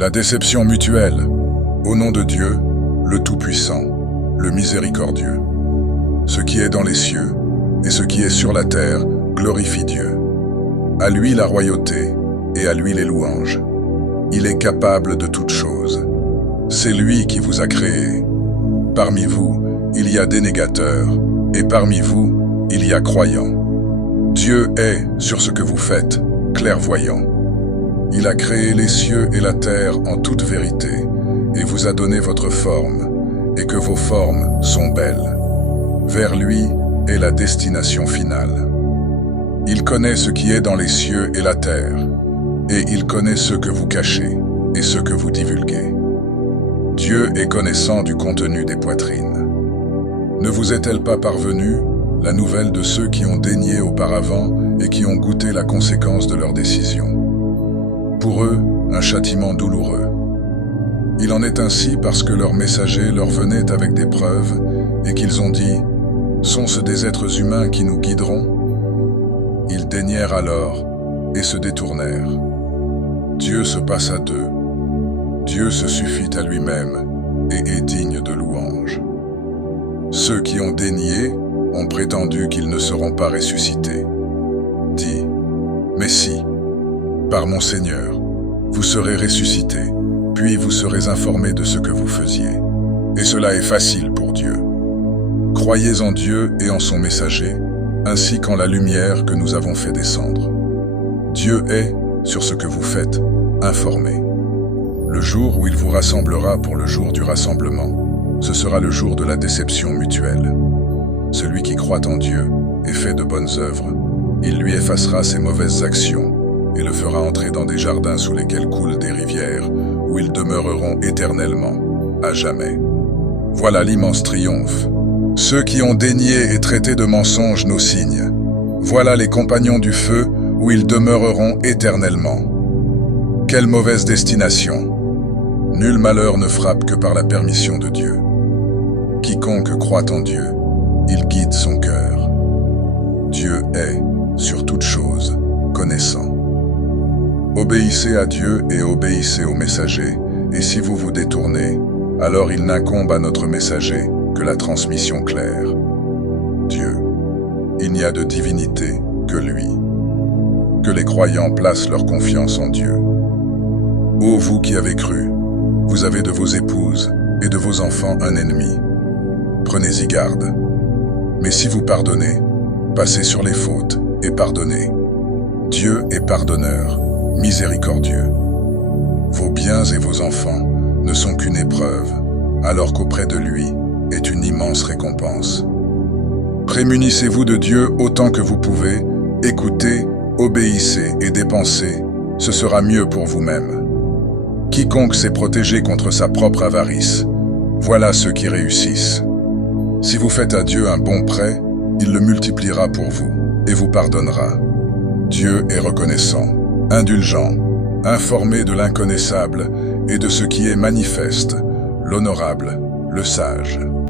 La déception mutuelle. Au nom de Dieu, le Tout-Puissant, le Miséricordieux. Ce qui est dans les cieux et ce qui est sur la terre glorifie Dieu. À lui la royauté et à lui les louanges. Il est capable de toutes choses. C'est lui qui vous a créé. Parmi vous, il y a dénégateurs, et parmi vous, il y a croyants. Dieu est, sur ce que vous faites, clairvoyant. Il a créé les cieux et la terre en toute vérité, et vous a donné votre forme, et que vos formes sont belles. Vers lui est la destination finale. Il connaît ce qui est dans les cieux et la terre, et il connaît ce que vous cachez et ce que vous divulguez. Dieu est connaissant du contenu des poitrines. Ne vous est-elle pas parvenue la nouvelle de ceux qui ont daigné auparavant et qui ont goûté la conséquence de leurs décisions? Pour eux, un châtiment douloureux. Il en est ainsi parce que leurs messagers leur venaient avec des preuves et qu'ils ont dit « Sont-ce des êtres humains qui nous guideront ?» Ils daignèrent alors et se détournèrent. Dieu se passa d'eux. Dieu se suffit à lui-même et est digne de louange. Ceux qui ont dénié ont prétendu qu'ils ne seront pas ressuscités. Dis, mais si, par mon Seigneur, vous serez ressuscités, puis vous serez informés de ce que vous faisiez. Et cela est facile pour Dieu. Croyez en Dieu et en son messager, ainsi qu'en la lumière que nous avons fait descendre. Dieu est, sur ce que vous faites, informé. Le jour où il vous rassemblera pour le jour du rassemblement, ce sera le jour de la déception mutuelle. Celui qui croit en Dieu et fait de bonnes œuvres, il lui effacera ses mauvaises actions et le fera entrer dans des jardins sous lesquels coulent des rivières, où ils demeureront éternellement, à jamais. Voilà l'immense triomphe. Ceux qui ont dénié et traité de mensonges nos signes. Voilà les compagnons du feu, où ils demeureront éternellement. Quelle mauvaise destination! Nul malheur ne frappe que par la permission de Dieu. Quiconque croit en Dieu, il guide son cœur. Dieu est, sur toute chose, connaissant. Obéissez à Dieu et obéissez au messager, et si vous vous détournez, alors il n'incombe à notre messager que la transmission claire. Dieu, il n'y a de divinité que lui. Que les croyants placent leur confiance en Dieu. Ô vous qui avez cru, vous avez de vos épouses et de vos enfants un ennemi. Prenez-y garde. Mais si vous pardonnez, passez sur les fautes et pardonnez. Dieu est pardonneur, miséricordieux. Vos biens et vos enfants ne sont qu'une épreuve, alors qu'auprès de lui est une immense récompense. Prémunissez-vous de Dieu autant que vous pouvez, écoutez, obéissez et dépensez, ce sera mieux pour vous-même. Quiconque s'est protégé contre sa propre avarice, voilà ceux qui réussissent. Si vous faites à Dieu un bon prêt, il le multipliera pour vous et vous pardonnera. Dieu est reconnaissant, indulgent, informé de l'inconnaissable et de ce qui est manifeste, l'honorable, le sage.